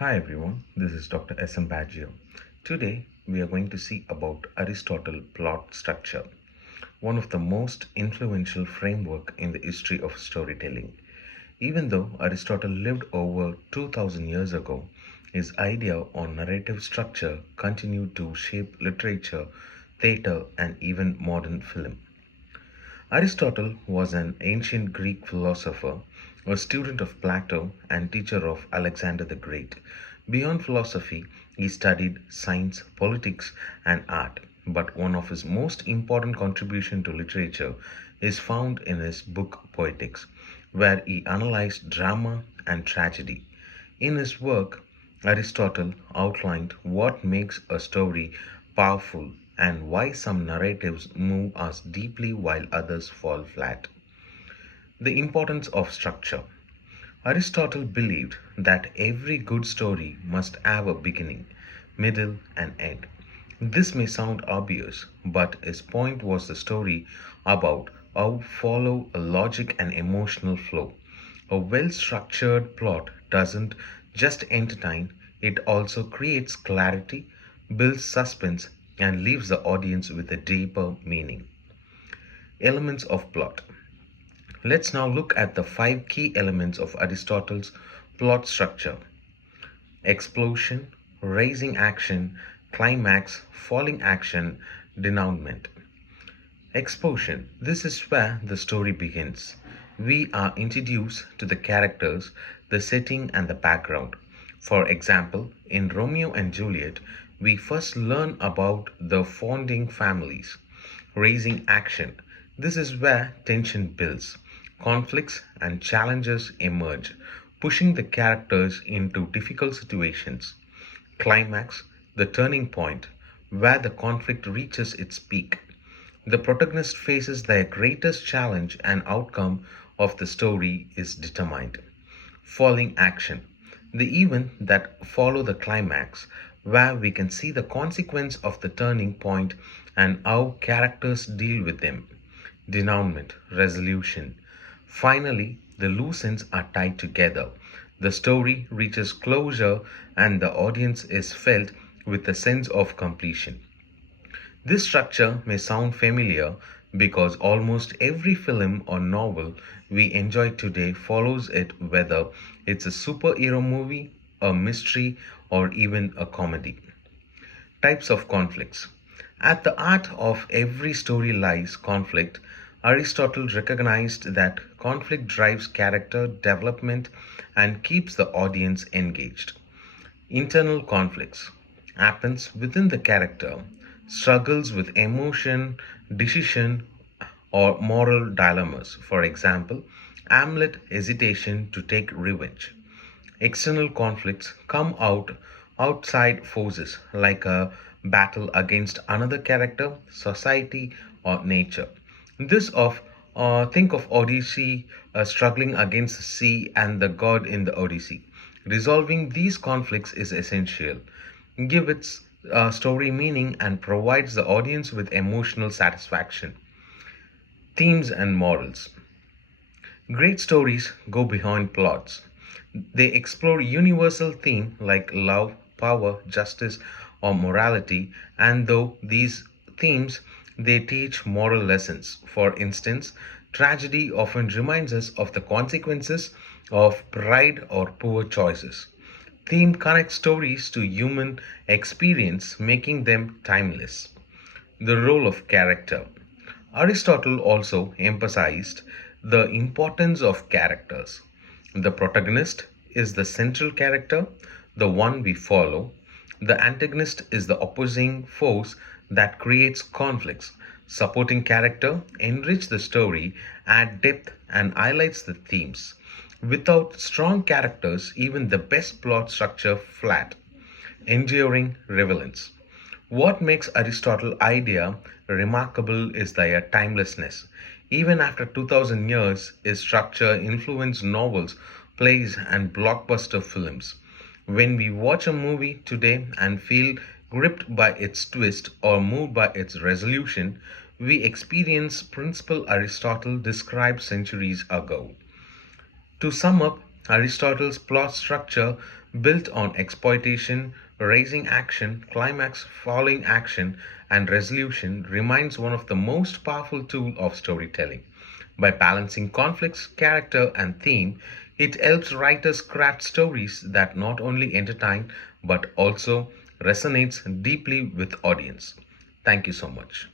Hi everyone, this is Dr. S.M. Baggio. Today we are going to see about Aristotle plot structure, one of the most influential framework in the history of storytelling. Even though Aristotle lived over 2000 years ago, his idea on narrative structure continued to shape literature, theater, and even modern film. Aristotle was an ancient Greek philosopher, a student of Plato, and teacher of Alexander the Great. Beyond philosophy, he studied science, politics, and art. But one of his most important contributions to literature is found in his book Poetics, where he analyzed drama and tragedy. In his work, Aristotle outlined what makes a story powerful and why some narratives move us deeply while others fall flat. The importance of structure. Aristotle believed that every good story must have a beginning, middle, and end. This may sound obvious, but his point was the story about how follow a logic and emotional flow. A well structured plot doesn't just entertain, it also creates clarity, builds suspense, and leaves the audience with a deeper meaning. Elements of plot. Let's now look at the five key elements of Aristotle's plot structure: explosion, rising action, climax, falling action, denouement. Exposition. This is where the story begins. We are introduced to the characters, the setting, and the background. For example, in Romeo and Juliet, we first learn about the founding families. Raising action. This is where tension builds, conflicts and challenges emerge, pushing the characters into difficult situations. Climax, the turning point, where the conflict reaches its peak. The protagonist faces their greatest challenge and outcome of the story is determined. Falling action, the event that follow the climax, where we can see the consequence of the turning point and how characters deal with them. Denouement, resolution. Finally, the loose ends are tied together. The story reaches closure and the audience is felt with a sense of completion. This structure may sound familiar because almost every film or novel we enjoy today follows it, whether it's a superhero movie, a mystery, or even a comedy. Types of conflicts. At the heart of every story lies conflict. Aristotle recognized that conflict drives character development and keeps the audience engaged. Internal conflicts happens within the character, struggles with emotion, decision, or moral dilemmas. For example, Hamlet hesitation to take revenge. External conflicts come outside forces like a battle against another character, society, or nature. This of Think of Odyssey struggling against the sea and the god in the Odyssey. Resolving these conflicts is essential. Give its story meaning and provides the audience with emotional satisfaction. Themes and morals. Great stories go beyond plots. They explore universal themes like love, power, justice, or morality, and though these themes they teach moral lessons. For instance, tragedy often reminds us of the consequences of pride or poor choices. Theme connects stories to human experience, making them timeless. The role of character. Aristotle also emphasized the importance of characters. The protagonist is the central character, the one we follow. The antagonist is the opposing force that creates conflicts. Supporting character enrich the story, add depth, and highlights the themes. Without strong characters, even the best plot structure flat. Enduring relevance. What makes Aristotle's idea remarkable is their timelessness. Even after 2000 years, its structure influenced novels, plays, and blockbuster films. When we watch a movie today and feel gripped by its twist or moved by its resolution, we experience principle Aristotle described centuries ago. To sum up, Aristotle's plot structure, built on exploitation, raising action, climax, falling action, and resolution, remains one of the most powerful tools of storytelling. By balancing conflicts, character, and theme, it helps writers craft stories that not only entertain but also resonates deeply with audience. Thank you so much.